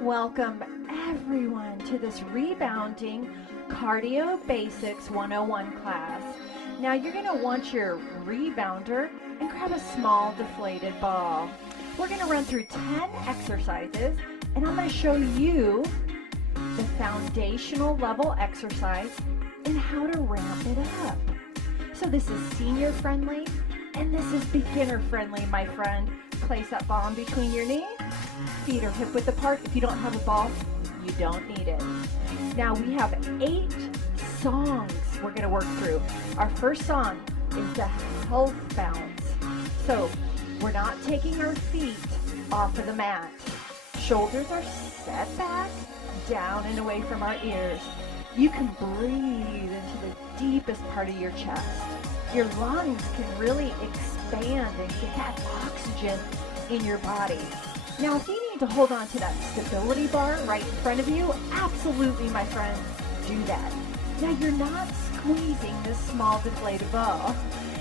Welcome everyone to this Rebounding Cardio Basics 101 class. Now you're going to want your rebounder and grab a small deflated ball. We're going to run through 10 exercises and I'm going to show you the foundational level exercise and how to ramp it up. So this is senior friendly and this is beginner friendly, my friend. Place that ball in between your knees. Feet are hip width apart. If you don't have a ball, you don't need it. Now we have 8 songs we're going to work through. Our first song is the health bounce. So we're not taking our feet off of the mat. Shoulders are set back, down and away from our ears. You can breathe into the deepest part of your chest. Your lungs can really expand and get that oxygen in your body. Now, if you need to hold on to that stability bar right in front of you, absolutely, my friend, do that. Now, you're not squeezing this small deflated ball.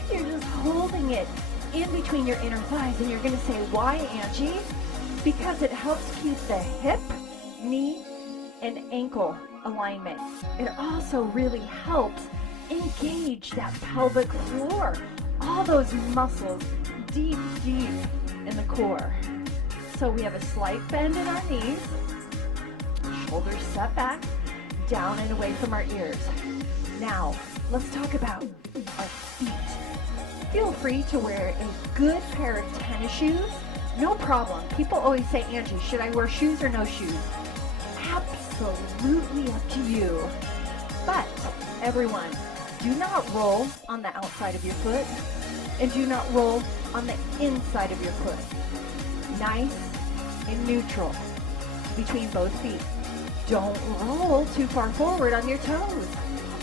You're just holding it in between your inner thighs, and you're going to say, why, Angie? Because it helps keep the hip, knee, and ankle alignment. It also really helps engage that pelvic floor, all those muscles deep in the core. So we have a slight bend in our knees, shoulders set back, down and away from our ears. Now, let's talk about our feet. Feel free to wear a good pair of tennis shoes, no problem. People always say, Angie, should I wear shoes or no shoes? Absolutely up to you. But everyone, do not roll on the outside of your foot and do not roll on the inside of your foot. Nice and neutral between both feet. Don't roll too far forward on your toes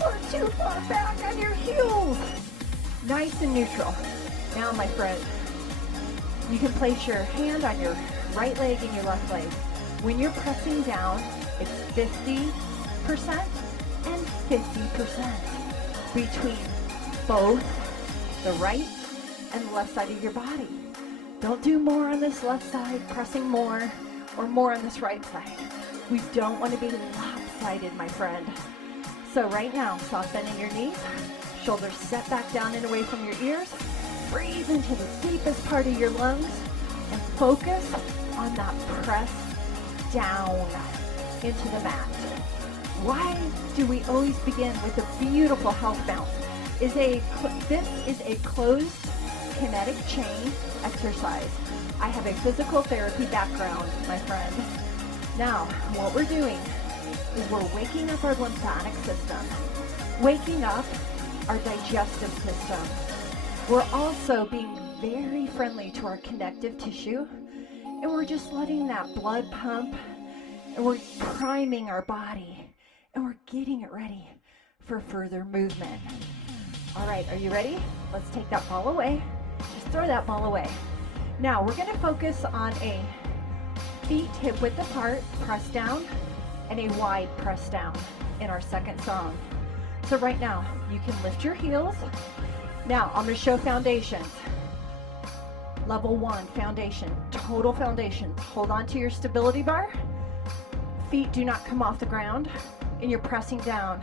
or too far back on your heels. Nice and neutral. Now, my friend, you can place your hand on your right leg and your left leg. When you're pressing down, it's 50% and 50% between both the right and the left side of your body. Don't do more on this left side, pressing more, or more on this right side. We don't want to be lopsided, my friend. So right now, soft bend in your knees, shoulders set back down and away from your ears. Breathe into the deepest part of your lungs and focus on that press down into the mat. Why do we always begin with a beautiful health bounce? This is a closed kinetic chain exercise. I have a physical therapy background, my friend. Now, what we're doing is we're waking up our lymphatic system, waking up our digestive system. We're also being very friendly to our connective tissue, and we're just letting that blood pump, and we're priming our body, and we're getting it ready for further movement. All right, are you ready? Let's take that ball away. Just throw that ball away. Now we're going to focus on a feet hip width apart press down and a wide press down in our second song. So right now you can lift your heels. Now I'm going to show foundations. Level 1 foundation, total foundation. Hold on to your stability bar. Feet do not come off the ground and you're pressing down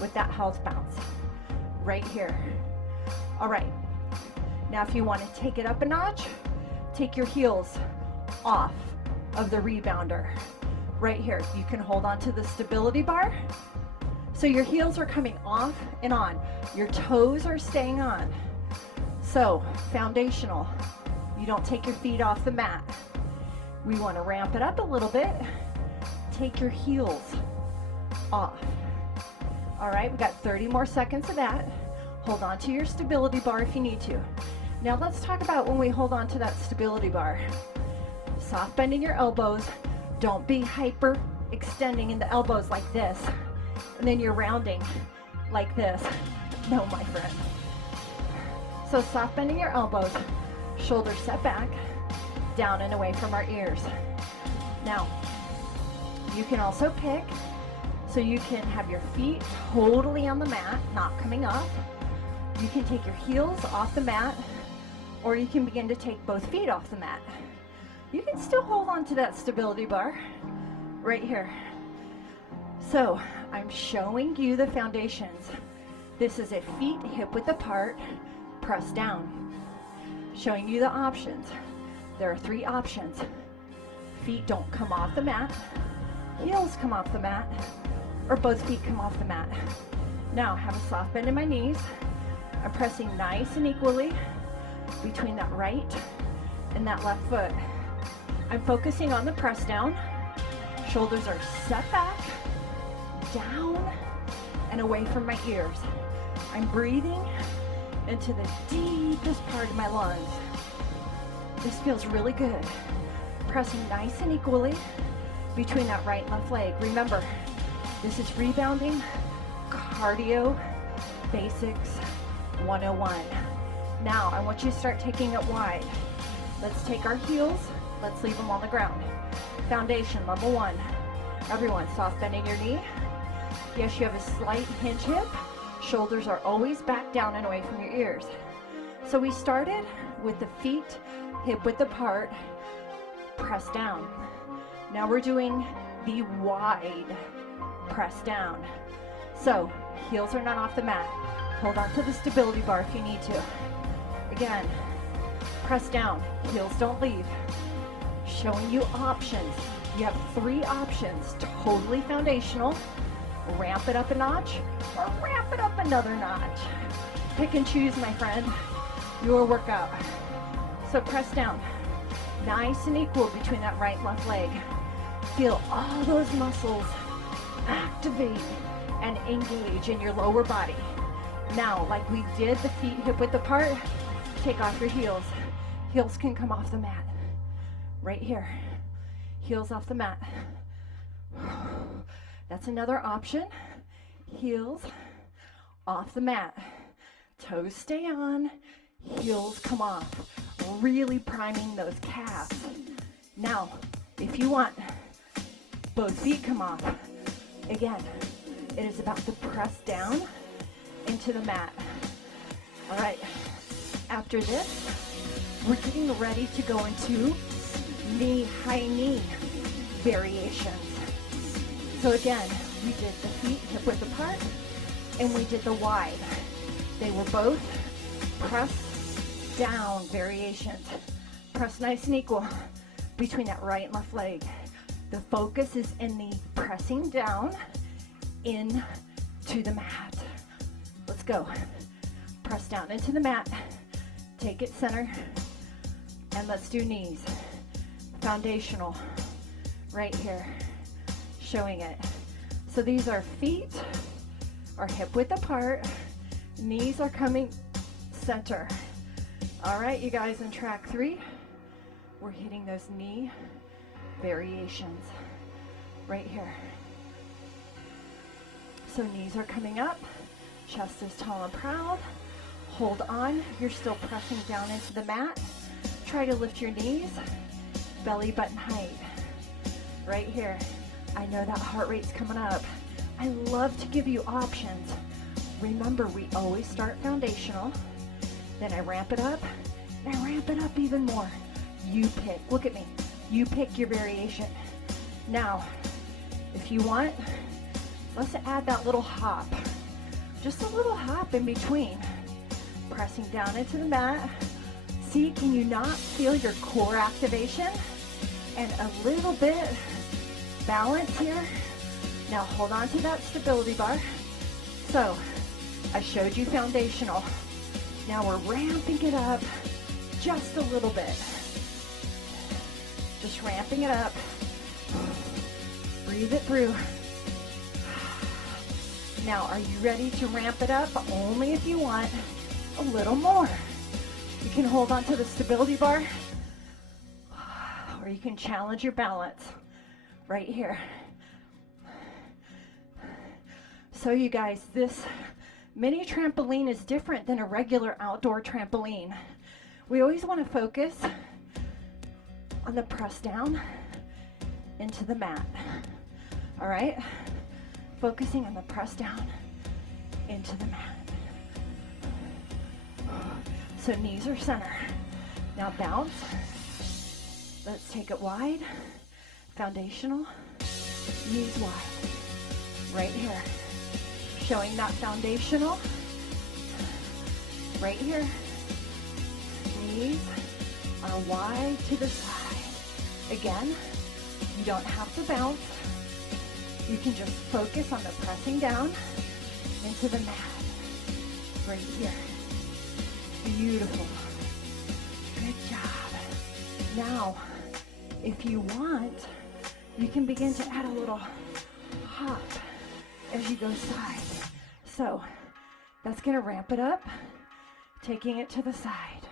with that health bounce right here. All right. Now, if you want to take it up a notch, take your heels off of the rebounder. Right here, you can hold on to the stability bar. So your heels are coming off and on. Your toes are staying on. So, foundational. You don't take your feet off the mat. We want to ramp it up a little bit. Take your heels off. All right, we got 30 more seconds of that. Hold on to your stability bar if you need to. Now let's talk about when we hold on to that stability bar. Soft bend in your elbows. Don't be hyper extending in the elbows like this. And then you're rounding like this. No, my friend. So soft bend in your elbows. Shoulders set back, down and away from our ears. Now, you can also pick. So you can have your feet totally on the mat, not coming up. You can take your heels off the mat, or you can begin to take both feet off the mat. You can still hold on to that stability bar. right here. So I'm showing you the foundations. This is a feet hip width apart, press down. Showing you the options. There are 3 options. Feet don't come off the mat, heels come off the mat, or both feet come off the mat. Now have a soft bend in my knees. I'm pressing nice and equally between that right and that left foot. I'm focusing on the press down. Shoulders are set back, down, and away from my ears. I'm breathing into the deepest part of my lungs. This feels really good. Pressing nice and equally between that right and left leg. Remember, this is rebounding cardio basics 101. Now, I want you to start taking it wide. Let's take our heels, let's leave them on the ground. Foundation, level 1. Everyone, soft bending your knee. Yes, you have a slight hinge hip. Shoulders are always back down and away from your ears. So we started with the feet hip width apart, press down. Now we're doing the wide press down. So heels are not off the mat. Hold on to the stability bar if you need to. Again, press down, heels don't leave. Showing you options. You have 3 options, totally foundational. Ramp it up a notch or ramp it up another notch. Pick and choose, my friend, your workout. So press down, nice and equal between that right and left leg. Feel all those muscles activate and engage in your lower body. Now, like we did the feet hip width apart, take off your heels. Heels can come off the mat. Right here, heels off the mat. That's another option. Heels off the mat. Toes stay on, heels come off. Really priming those calves. Now, if you want both feet come off, again, it is about the press down into the mat. All right, after this, we're getting ready to go into knee, high knee variations. So again, we did the feet hip width apart, and we did the wide. They were both press down variations. Press nice and equal between that right and left leg. The focus is in the pressing down into the mat. Let's go. Press down into the mat. Take it center. And let's do knees. Foundational. Right here. Showing it. So these are feet are hip width apart. Knees are coming center. All right, you guys, in track 3, we're hitting those knee variations right here. So knees are coming up, chest is tall and proud. Hold on, you're still pressing down into the mat. Try to lift your knees, belly button height. Right here. I know that heart rate's coming up. I love to give you options. Remember, we always start foundational, then I ramp it up, and I ramp it up even more. You pick, look at me, you pick your variation. Now, if you want, let's add that little hop. Just a little hop in between. Pressing down into the mat. See, can you not feel your core activation? And a little bit balance here. Now hold on to that stability bar. So, I showed you foundational. Now we're ramping it up just a little bit. Just ramping it up. Breathe it through. Now, are you ready to ramp it up? Only if you want a little more. You can hold on to the stability bar, or you can challenge your balance right here. So you guys, this mini trampoline is different than a regular outdoor trampoline. We always want to focus on the press down into the mat. All right? Focusing on the press down into the mat. So knees are center. Now bounce. Let's take it wide. Foundational. knees wide. Right here. Showing that foundational. Right here. Knees are wide to the side. Again, you don't have to bounce. You can just focus on the pressing down into the mat. Right here. Beautiful. Good job. Now, if you want, you can begin to add a little hop as you go side. So that's going to ramp it up, taking it to the side.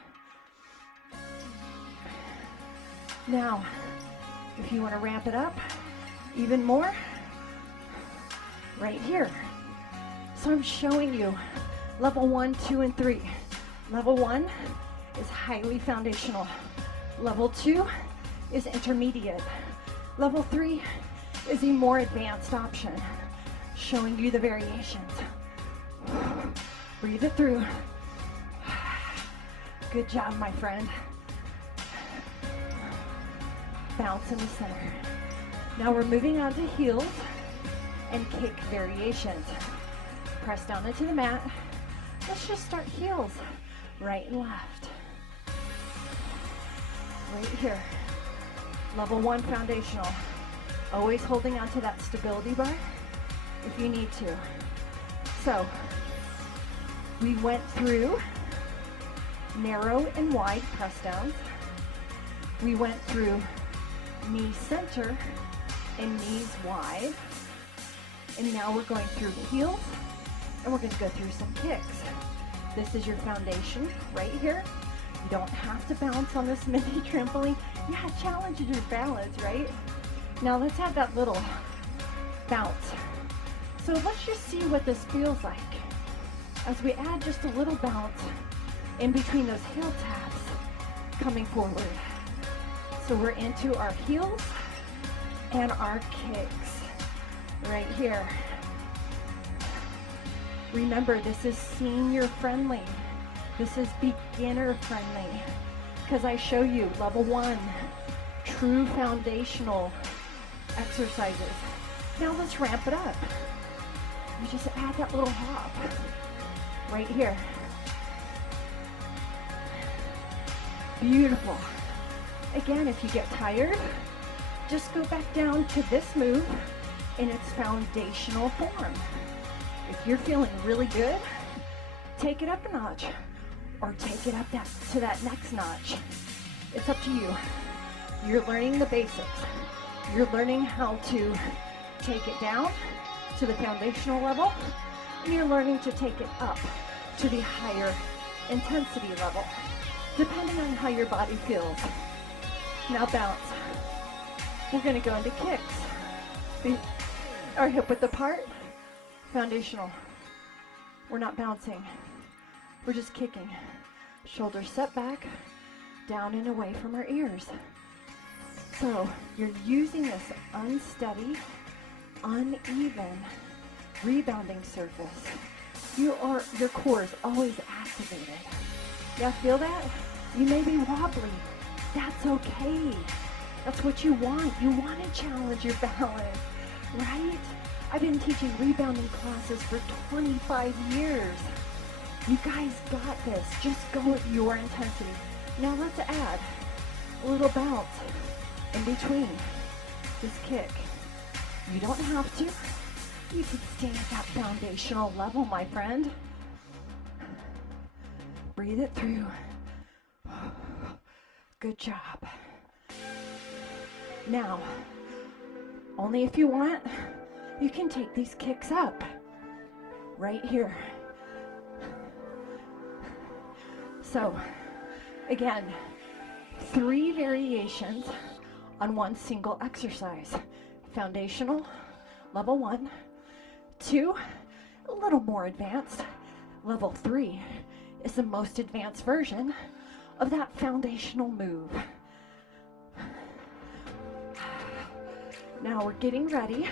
Now, if you want to ramp it up even more, right here. So I'm showing you level 1, 2, and 3. Level 1 is highly foundational. Level 2 is intermediate. Level 3 is a more advanced option, showing you the variations. Breathe it through. Good job, my friend. Bounce in the center. Now we're moving on to heels and kick variations. Press down into the mat. Let's just start heels, right and left. Right here. Level 1 foundational. Always holding onto that stability bar if you need to. So, we went through narrow and wide press downs. We went through knee center and knees wide. And now we're going through heels, and we're going to go through some kicks. This is your foundation right here. You don't have to bounce on this mini trampoline. Yeah, it challenges your balance, right? Now let's have that little bounce. So let's just see what this feels like as we add just a little bounce in between those heel taps coming forward. So we're into our heels and our kicks right here. Remember, this is senior friendly. This is beginner friendly because I show you level 1, true foundational exercises. Now let's ramp it up. You just add that little hop right here. Beautiful. Again, if you get tired, just go back down to this move in its foundational form. If you're feeling really good, take it up a notch or take it up to that next notch. It's up to you. You're learning the basics. You're learning how to take it down to the foundational level, and you're learning to take it up to the higher intensity level, depending on how your body feels. Now bounce. We're going to go into kicks. Our hip width apart, foundational. We're not bouncing. We're just kicking. Shoulders set back, down and away from our ears. So you're using this unsteady, uneven rebounding surface. Your core is always activated. Yeah, feel that? You may be wobbly. That's okay. That's what you want. You want to challenge your balance, right? I've been teaching rebounding classes for 25 years. You guys got this. Just go at your intensity. Now let's add a little bounce in between this kick. You don't have to. You can stay at that foundational level, my friend. Breathe it through. Good job. Now, only if you want, you can take these kicks up right here. So, again, 3 variations on one single exercise. Foundational, level 1. 2, a little more advanced. Level 3 is the most advanced version of that foundational move. Now we're getting ready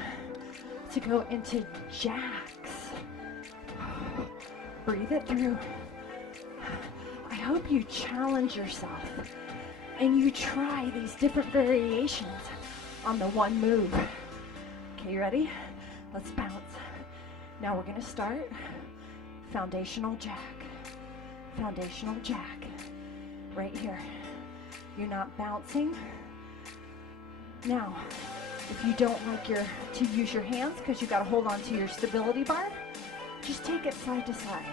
to go into jacks. Breathe it through. I hope you challenge yourself and you try these different variations on the one move. Okay, you ready? Let's bounce. Now we're gonna start foundational jack. Foundational jack. Right here. You're not bouncing. Now, if you don't like to use your hands because you got to hold on to your stability bar, just take it side to side.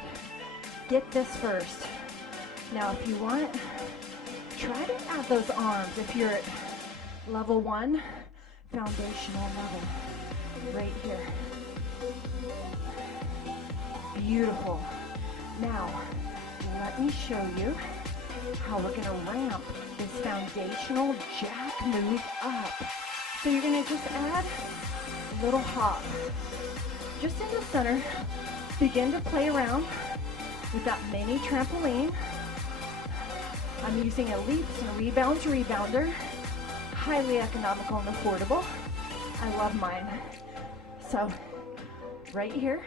Get this first. Now, if you want, try to add those arms. If you're at level 1, foundational level, right here. Beautiful. Now, let me show you how we're gonna ramp this foundational jack move up. So you're gonna just add a little hop. Just in the center, begin to play around with that mini trampoline. I'm using a Leaps and Rebounds rebounder. Highly economical and affordable. I love mine. So, right here,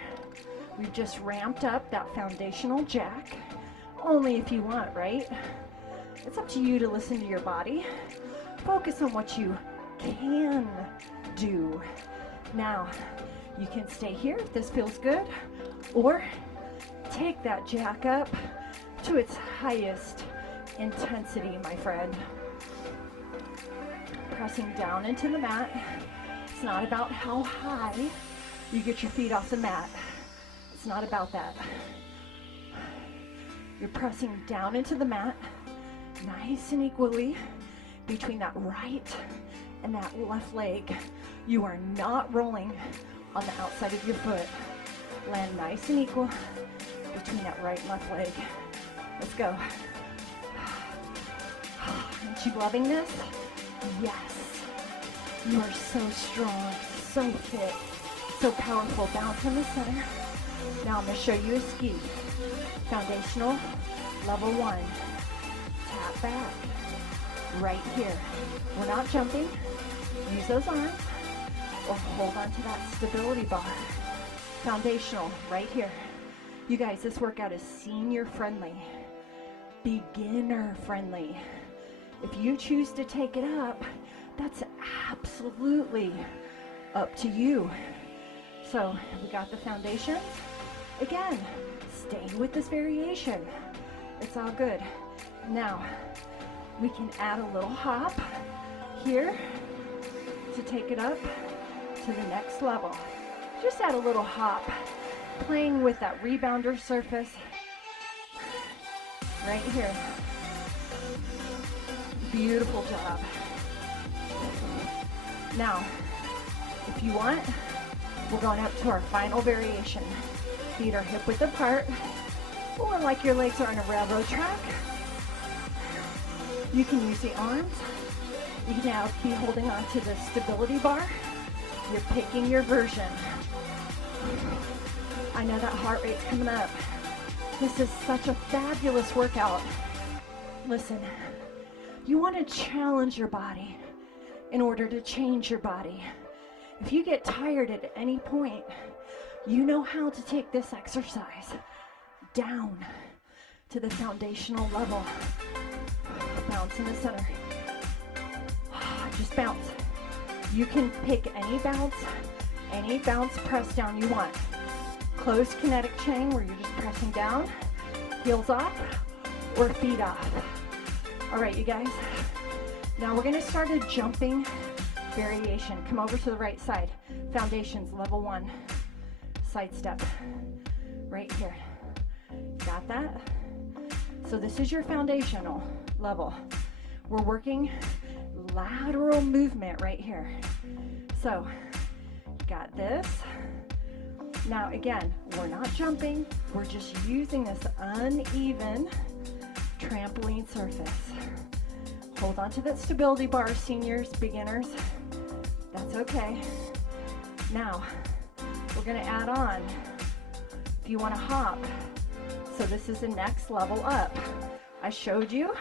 we've just ramped up that foundational jack. Only if you want, right? It's up to you to listen to your body. Focus on what you can do. Now, you can stay here if this feels good, or take that jack up to its highest intensity, my friend. Pressing down into the mat. It's not about how high you get your feet off the mat. It's not about that. You're pressing down into the mat, nice and equally between that right and that left leg. You are not rolling on the outside of your foot. Land nice and equal between that right and left leg. Let's go. Aren't you loving this? Yes. You are so strong, so fit, so powerful. Bounce in the center. Now I'm going to show you a ski. Foundational, level 1. Tap back. Right here. We're not jumping. Use those arms or hold on to that stability bar. Foundational, right here. You guys, this workout is senior friendly, beginner friendly. If you choose to take it up, that's absolutely up to you. So we got the foundations. Again, stay with this variation. It's all good. Now, we can add a little hop here to take it up to the next level. Just add a little hop, playing with that rebounder surface right here. Beautiful job. Now, if you want, we're going up to our final variation. Feet are hip width apart, or like your legs are on a railroad track. You can use the arms. You can now be holding on to the stability bar. You're picking your version. I know that heart rate's coming up. This is such a fabulous workout. Listen, you want to challenge your body in order to change your body. If you get tired at any point, you know how to take this exercise down to the foundational level. Bounce in the center. Just bounce. You can pick any bounce press down you want. Closed kinetic chain where you're just pressing down, heels off, or feet off. All right, you guys. Now we're gonna start a jumping variation. Come over to the right side. Foundations, level 1. Side step, right here. Got that? So this is your foundational level. We're working lateral movement right here. So, got this. Now again, we're not jumping, we're just using this uneven trampoline surface. Hold on to that stability bar, seniors, beginners. That's okay. Now, we're gonna add on, if you wanna hop. So this is the next level up. I showed you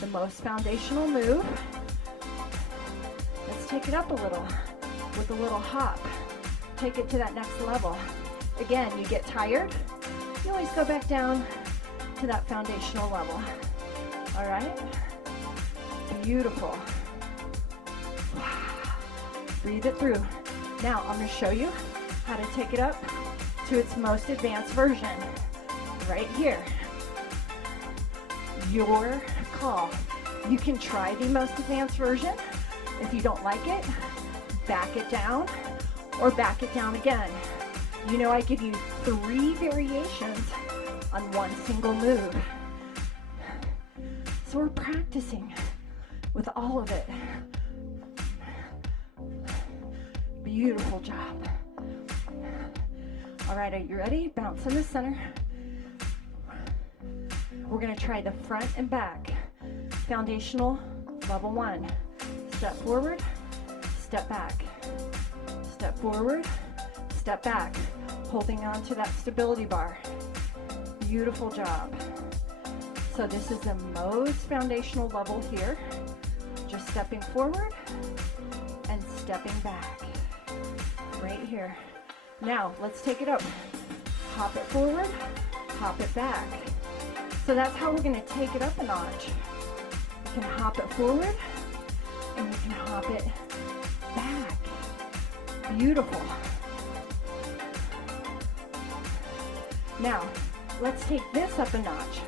the most foundational move. Let's take it up a little with a little hop. Take it to that next level. Again, you get tired, you always go back down to that foundational level. All right? Beautiful. Breathe it through. Now I'm going to show you how to take it up to its most advanced version right here. Your call. You can try the most advanced version. If you don't like it, back it down or back it down again. You know, I give you 3 variations on one single move. So we're practicing with all of it. Beautiful job. All right, are you ready? Bounce in the center. We're going to try the front and back. Foundational, level 1. Step forward, step back. Step forward, step back. Holding on to that stability bar. Beautiful job. So this is the most foundational level here. Just stepping forward and stepping back. Right here. Now, let's take it up. Hop it forward, hop it back. So that's how we're going to take it up a notch. You can hop it forward, and you can hop it back. Beautiful. Now, let's take this up a notch.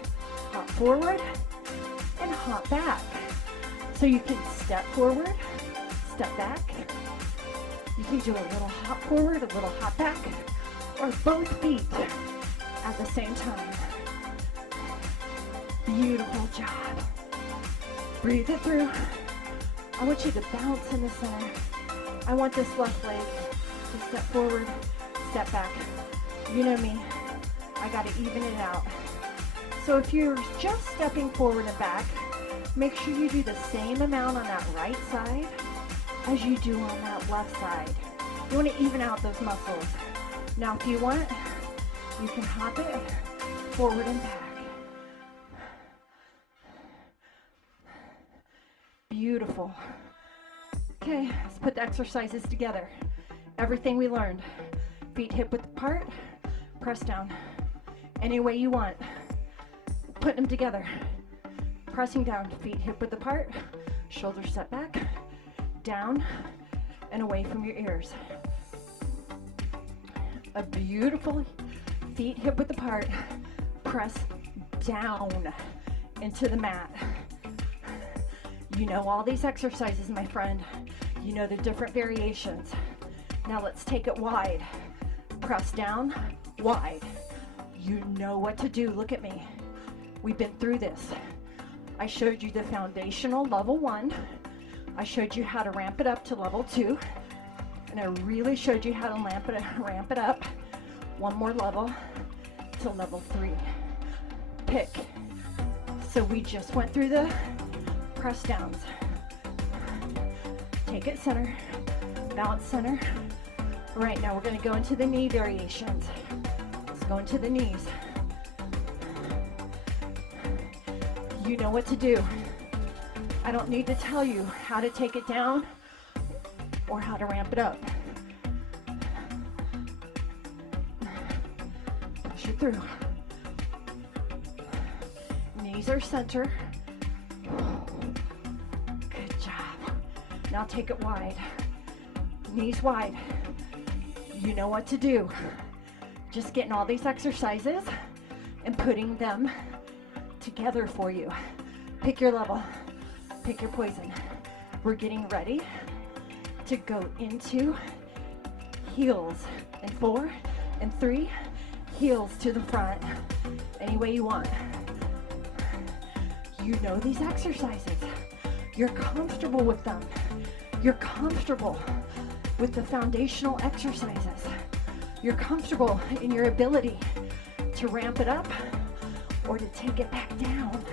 Hop forward and hop back. So you can step forward, step back. You can do a little hop forward, a little hop back, or both feet at the same time. Beautiful job. Breathe it through. I want you to bounce in the center. I want this left leg to step forward, step back. You know me, I gotta even it out. So if you're just stepping forward and back, make sure you do the same amount on that right side as you do on that left side. You want to even out those muscles. Now if you want, you can hop it forward and back. Beautiful. Okay, let's put the exercises together. Everything we learned. Feet hip width apart, press down. Any way you want. Put them together. Pressing down, feet hip width apart, shoulders set back, down and away from your ears. A beautiful feet hip width apart, press down into the mat. You know all these exercises, my friend. You know the different variations. Now let's take it wide. Press down, wide. You know what to do. Look at me. We've been through this. I showed you the foundational level 1. I showed you how to ramp it up to level 2. And I really showed you how to ramp it up one more level to level 3. Pick. So we just went through the press downs. Take it center, balance center. All right, now we're going to go into the knee variations. Let's go into the knees. You know what to do. I don't need to tell you how to take it down or how to ramp it up. Push it through. Knees are center. Good job. Now take it wide. Knees wide. You know what to do. Just getting all these exercises and putting them together for you. Pick your level, pick your poison. We're getting ready to go into heels in 4 and 3, heels to the front, any way you want. You know these exercises. You're comfortable with them. You're comfortable with the foundational exercises. You're comfortable in your ability to ramp it up or to take it back down.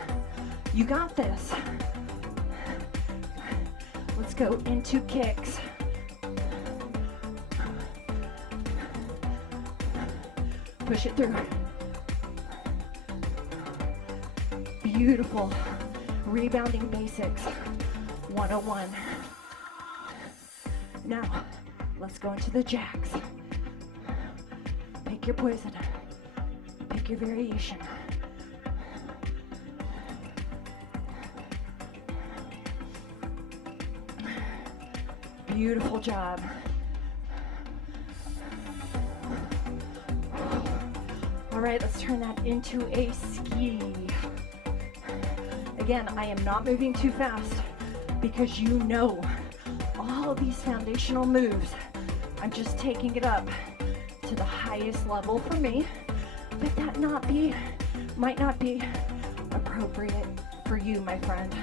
You got this. Let's go into kicks. Push it through. Beautiful. Rebounding basics 101. Now, let's go into the jacks. Pick your poison. Pick your variation. Beautiful job. All right, let's turn that into a ski. Again, I am not moving too fast because you know all these foundational moves. I'm just taking it up to the highest level for me, but that might not be appropriate for you, my friend.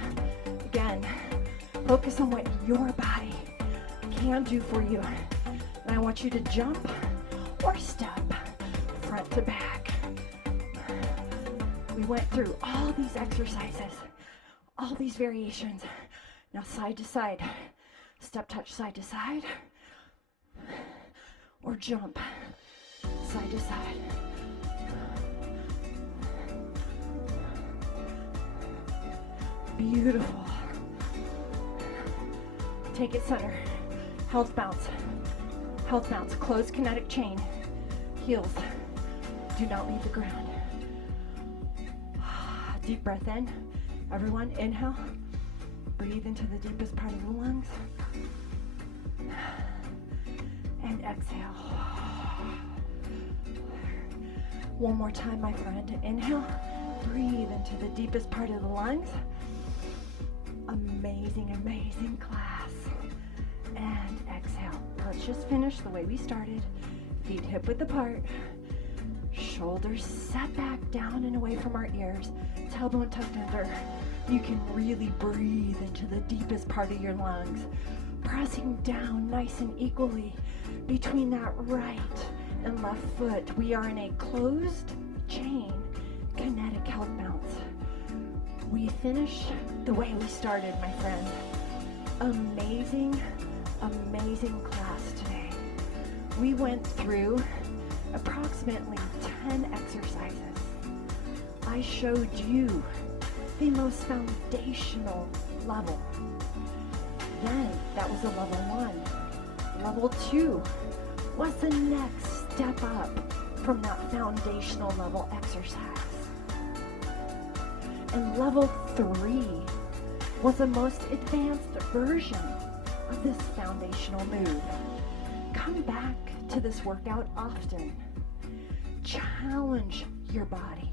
Again, focus on what your body can do for you. And I want you to jump or step front to back. We went through all these exercises, all these variations. Now side to side, step touch side to side, or jump side to side. Beautiful. Take it center. Health bounce. Health bounce. Closed kinetic chain. Heels do not leave the ground. Deep breath in. Everyone, inhale. Breathe into the deepest part of the lungs. And exhale. One more time, my friend. Inhale. Breathe into the deepest part of the lungs. Amazing, amazing class. And exhale. Let's just finish the way we started. Feet hip width apart. Shoulders set back down and away from our ears. Tailbone tucked under. You can really breathe into the deepest part of your lungs. Pressing down nice and equally between that right and left foot. We are in a closed chain kinetic health bounce. We finish the way we started, my friend. Amazing, amazing class today. We went through approximately 10 exercises. I showed you the most foundational level. Then that was a level 1. Level 2 was the next step up from that foundational level exercise. And level 3 was the most advanced version of this foundational move. Come back to this workout often. Challenge your body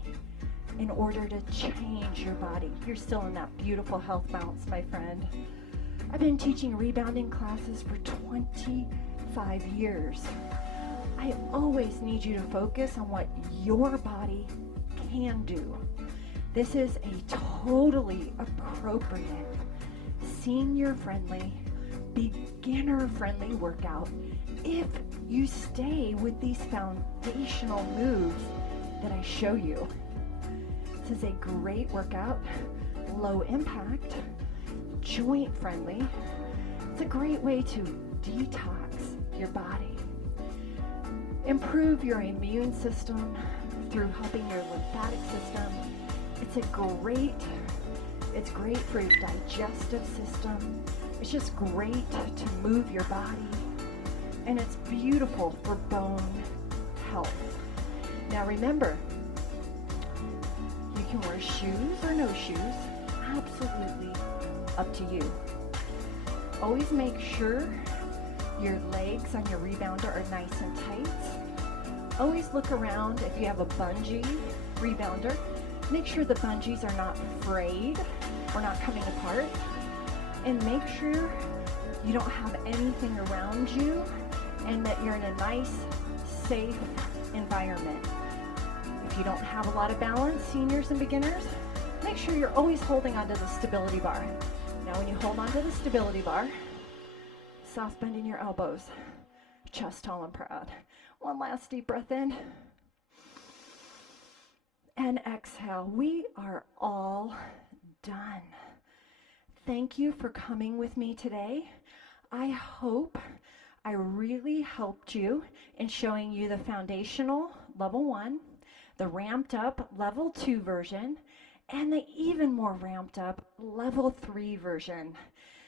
in order to change your body. You're still in that beautiful health bounce, my friend. I've been teaching rebounding classes for 25 years. I always need you to focus on what your body can do. This is a totally appropriate, senior-friendly, beginner-friendly workout if you stay with these foundational moves that I show you. This is a great workout, low impact, joint friendly. It's a great way to detox your body. Improve your immune system through helping your lymphatic system. It's great for your digestive system. It's just great to move your body. And it's beautiful for bone health. Now remember, you can wear shoes or no shoes, absolutely up to you. Always make sure your legs on your rebounder are nice and tight. Always look around if you have a bungee rebounder. Make sure the bungees are not frayed or not coming apart. And make sure you don't have anything around you and that you're in a nice, safe environment. If you don't have a lot of balance, seniors and beginners, make sure you're always holding onto the stability bar. Now when you hold onto the stability bar, soft bend in your elbows, chest tall and proud. One last deep breath in. And exhale. We are all done. Thank you for coming with me today. I hope I really helped you in showing you the foundational level 1, the ramped up level 2 version, and the even more ramped up level 3 version.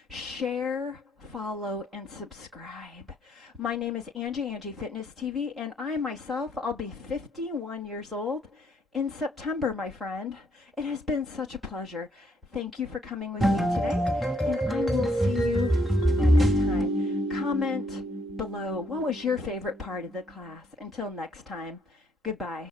Share, follow, and subscribe. My name is AngieFitnessTV, and I myself, I'll be 51 years old in September, my friend. It has been such a pleasure. Thank you for coming with me today, and I will see you next time. Comment below, what was your favorite part of the class? Until next time, goodbye.